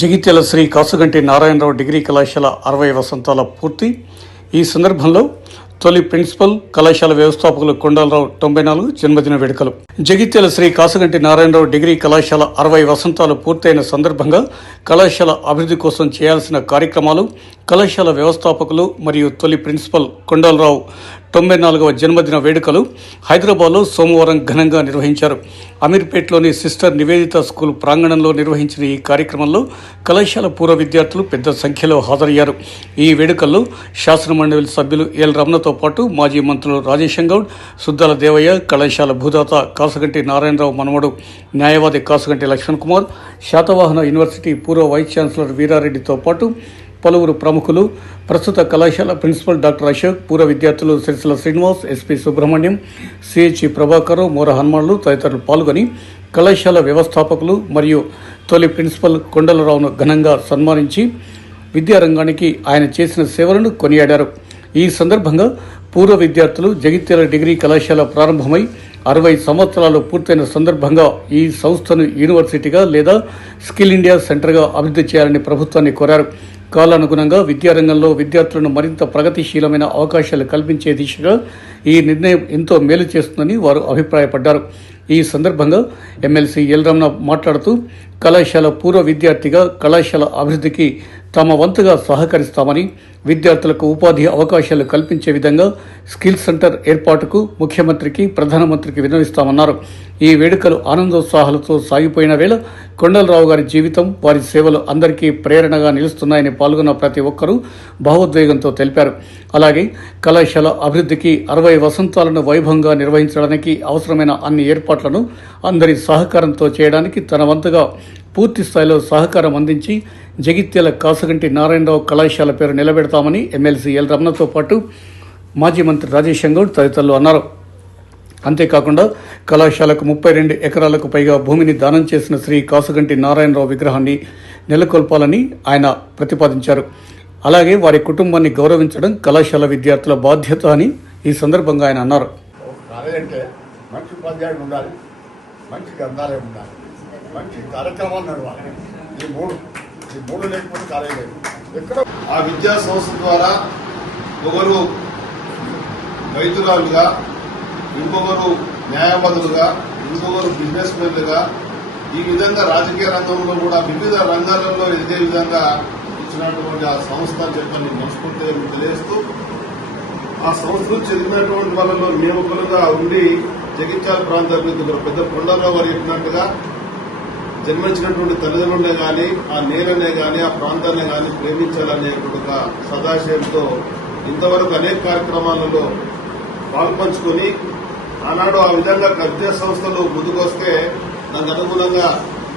Jagtial Shri Kasuganti Narayana Rao degree కళాశాల అరవై వసంతాల పూర్తి ఈ సందర్భంలో తొలి ప్రిన్సిపల్ కళాశాల వ్యవస్థాపకులు కొండలరావు తొంభై నాలుగు జన్మదిన వేడుకలు జగిత్యాల శ్రీ కాసుగంటి నారాయణరావు డిగ్రీ కళాశాల అరవై వసంతాలు పూర్తయిన సందర్భంగా కళాశాల అభివృద్ధి కోసం చేయాల్సిన కార్యక్రమాలు కళాశాల వ్యవస్థాపకులు మరియు తొలి ప్రిన్సిపల్ కొండలరావు తొంభై నాలుగవ జన్మదిన వేడుకలు హైదరాబాద్లో సోమవారం ఘనంగా నిర్వహించారు అమీర్పేట్లోని సిస్టర్ నివేదిత స్కూల్ ప్రాంగణంలో నిర్వహించిన ఈ కార్యక్రమంలో కళాశాల పూర్వ విద్యార్థులు పెద్ద సంఖ్యలో హాజరయ్యారు ఈ వేడుకల్లో శాసనమండలి సభ్యులు ఎల్ రమణతో పాటు మాజీ మంత్రులు రాజేశం గౌడ్ సుద్దాల దేవయ్య కళాశాల భూదాత కాసుగంటి నారాయణరావు మనవడు న్యాయవాది కాసుగంటి లక్ష్మణ్ కుమార్ శాతవాహన యూనివర్సిటీ పూర్వ వైస్ ఛాన్సలర్ వీరారెడ్డితో పాటు పలువురు ప్రముఖులు ప్రస్తుత కళాశాల ప్రిన్సిపల్ డాక్టర్ అశోక్ పూర్వ విద్యార్థులు సిరిసిల శ్రీనివాస్ ఎస్పీ సుబ్రహ్మణ్యం సిహెచ్ఈ ప్రభాకర్ మూర హనుమానులు తదితరులు పాల్గొని కళాశాల వ్యవస్థాపకులు మరియు తొలి ప్రిన్సిపల్ కొండలరావును ఘనంగా సన్మానించి విద్యారంగానికి ఆయన చేసిన సేవలను కొనియాడారు ఈ సందర్భంగా పూర్వ విద్యార్థులు జగిత్యాల డిగ్రీ కళాశాల ప్రారంభమై అరవై సంవత్సరాలు పూర్తయిన సందర్భంగా ఈ సంస్థను యూనివర్సిటీగా లేదా స్కిల్ ఇండియా సెంటర్గా అభివృద్ధి చేయాలని ప్రభుత్వాన్ని కోరారు కాలానుగుణంగా విద్యారంగంలో విద్యార్థులను మరింత ప్రగతిశీలమైన అవకాశాలు కల్పించే దిశగా ఈ నిర్ణయం ఎంతో మేలు చేస్తుందని వారు అభిప్రాయపడ్డారు ఈ సందర్భంగా ఎమ్మెల్సీ ఎల్రమ్న మాట్లాడుతూ కళాశాల పూర్వ విద్యార్థిగా కళాశాల అభివృద్ధికి తమ వంతుగా సహకరిస్తామని విద్యార్థులకు ఉపాధి అవకాశాలు కల్పించే విధంగా స్కిల్ సెంటర్ ఏర్పాటుకు ముఖ్యమంత్రికి ప్రధానమంత్రికి వినవిస్తామన్నారు ఈ వేడుకలు ఆనందోత్సాహాలతో సాగిపోయిన వేళ కొండలరావు గారి జీవితం వారి సేవలు అందరికీ ప్రేరణగా నిలుస్తున్నాయని పాల్గొన్న ప్రతి ఒక్కరూ భావోద్వేగంతో తెలిపారు అలాగే కళాశాల అభివృద్ధికి అరవై వసంతాలను వైభవంగా నిర్వహించడానికి అవసరమైన అన్ని ఏర్పాట్లు ఏర్పాట్లను అందరి సహకారంతో చేయడానికి తన వంతుగా పూర్తి స్థాయిలో సహకారం అందించి జగిత్యాల కాసగంటి నారాయణరావు కళాశాల పేరు నిలబెడతామని ఎమ్మెల్సీ ఎల్ రమణతో పాటు మాజీ మంత్రి రాజేష్ తదితరులు అన్నారు అంతేకాకుండా కళాశాలకు ముప్పై రెండు ఎకరాలకు పైగా భూమిని దానం చేసిన శ్రీ కాసుగంటి నారాయణరావు విగ్రహాన్ని నెలకొల్పాలని ఆయన ప్రతిపాదించారు అలాగే వారి కుటుంబాన్ని గౌరవించడం కళాశాల విద్యార్థుల బాధ్యత అని ఈ సందర్భంగా ఆయన అన్నారు ఉపాధ్యాయుడు ఉండాలి మంచి గ్రంథాలయం ఉండాలి మంచి కార్యక్రమాలు నడవాలి ఈ మూడు ఈ మూడు లేకపోతే కాలేజ్ ఎక్కడ ఆ విద్యా సంస్థ ద్వారా ఒకరు వైద్యురాలుగా ఇంకొకరు న్యాయవాదులుగా ఇంకొకరు బిజినెస్ మెన్లుగా ఈ విధంగా రాజకీయ రంగంలో కూడా వివిధ రంగాలలో ఇదే విధంగా ఇచ్చినటువంటి ఆ సంస్థ చెప్పని మనస్ఫూర్తి తెలియజేస్తూ ఆ సంస్థ చెందినటువంటి వాళ్ళలో మేము ఒకరుగా ఉండి జగిత్యాల ప్రాంత అభివృద్ధి పెద్ద కొండలరావు వారు చెప్పినట్టుగా జన్మించినటువంటి తల్లిదండ్రులనే కానీ ఆ నేలనే కానీ ఆ ప్రాంతాన్ని కానీ ప్రేమించాలనేటువంటి ఒక సదాశయంతో ఇంతవరకు అనేక కార్యక్రమాలలో పాల్పంచుకొని ఆనాడు ఆ విధంగా విద్యా సంస్థలు ముందుకొస్తే దానికి అనుగుణంగా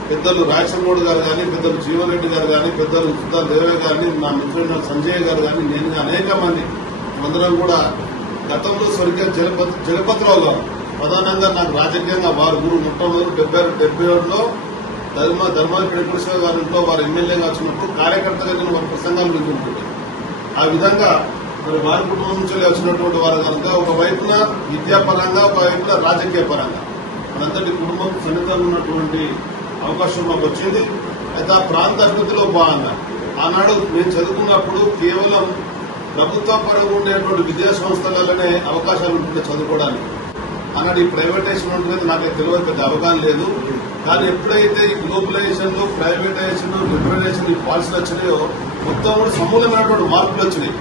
పెద్దలు రాజశంగోడు గారు కానీ పెద్దలు జీవన్ రెడ్డి గారు కానీ పెద్దలు చిత్తాల దేవే గారిని నా మిత్రుడు సంజయ్ గారు కానీ నేను అనేక మంది అందరం కూడా గతంలో సరిగ్గా జలపత్ జలపతిరావు గారు ప్రధానంగా నాకు రాజకీయంగా వారు గురు ముప్పై డెబ్బై డెబ్బై ఏడులో ధర్మ ధర్మ పెడకృష్ణ గారి ఇంట్లో వారు ఎమ్మెల్యేగా వచ్చినప్పుడు కార్యకర్తగా నేను వారి ప్రసంగాలు వింటుంటాను ఆ విధంగా మరి వారి కుటుంబం నుంచి వచ్చినటువంటి వారు కనుక ఒకవైపున విద్యాపరంగా ఒకవైపున రాజకీయ పరంగా మనందరి కుటుంబం సన్నిహితంగా ఉన్నటువంటి అవకాశం మాకు వచ్చింది అయితే ఆ ప్రాంత అభివృద్ధిలో బాగున్నా ఆనాడు నేను చదువుకున్నప్పుడు కేవలం ప్రభుత్వ పరంగా ఉండేటువంటి విద్యా సంస్థలలోనే అవకాశాలు ఉంటుండే చదువుకోవడానికి అన్నది ప్రైవేటైజేషన్ ఉంటుంది నాకు తెలియదు పెద్ద అవగాహన లేదు కానీ ఎప్పుడైతే ఈ గ్లోబలైజేషన్ ప్రైవేటైజేషన్ లిబరలైజేషన్ ఈ పాలసీలు వచ్చినాయో మొత్తం కూడా సమూలమైనటువంటి మార్పులు వచ్చినాయి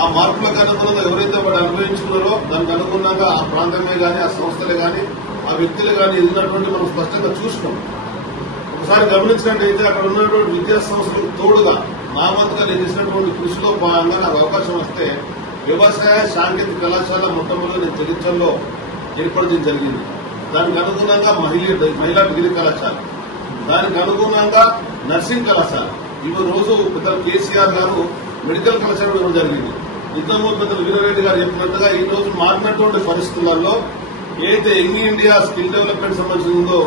ఆ మార్పులకు అనుగుణంగా ఎవరైతే వాడు అనుభవించుకున్నారో దానికి అనుకున్నాక ఆ ప్రాంతమే కానీ ఆ సంస్థలే కానీ ఆ వ్యక్తులు కానీ ఎదిగినటువంటి మనం స్పష్టంగా చూసుకున్నాం ఒకసారి గమనించినట్టయితే అక్కడ ఉన్నటువంటి విద్యా సంస్థలకు తోడుగా నా వంతుగా నేను చేసినటువంటి కృషిలో భాగంగా నాకు అవకాశం వస్తే వ్యవసాయ సాంకేతిక కళాశాల మొట్టమొదటి నేను జగిత్యంలో ఏర్పడడం జరిగింది దానికి అనుగుణంగా మహిళ మహిళా డిగ్రీ కళాశాల దానికి అనుగుణంగా నర్సింగ్ కళాశాల ఈ రోజు పెద్ద కేసీఆర్ గారు మెడికల్ కళాశాల ఇవ్వడం జరిగింది ఇంతకు పెద్ద విజయరెడ్డి గారు చెప్పినట్టుగా ఈ రోజు మారినటువంటి పరిస్థితులలో ఏదైతే ఎన్ని ఇండియా స్కిల్ డెవలప్మెంట్ సంబంధించిందో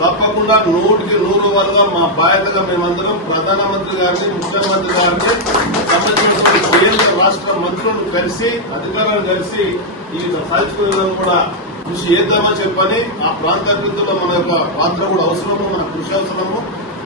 తప్పకుండా నూటికి నూరు వరకు మా బాధ్యతగా మేమందరం ప్రధానమంత్రి గారిని ముఖ్యమంత్రి గారిని సంబంధించిన కేంద్ర రాష్ట్ర మంత్రులను కలిసి అధికారులను కలిసి ఈ సాధించుకునే కూడా కృషి చేద్దామని చెప్పని ఆ ప్రాంతాభివృద్ధిలో మన యొక్క పాత్ర కూడా అవసరము మన కృషి అవసరము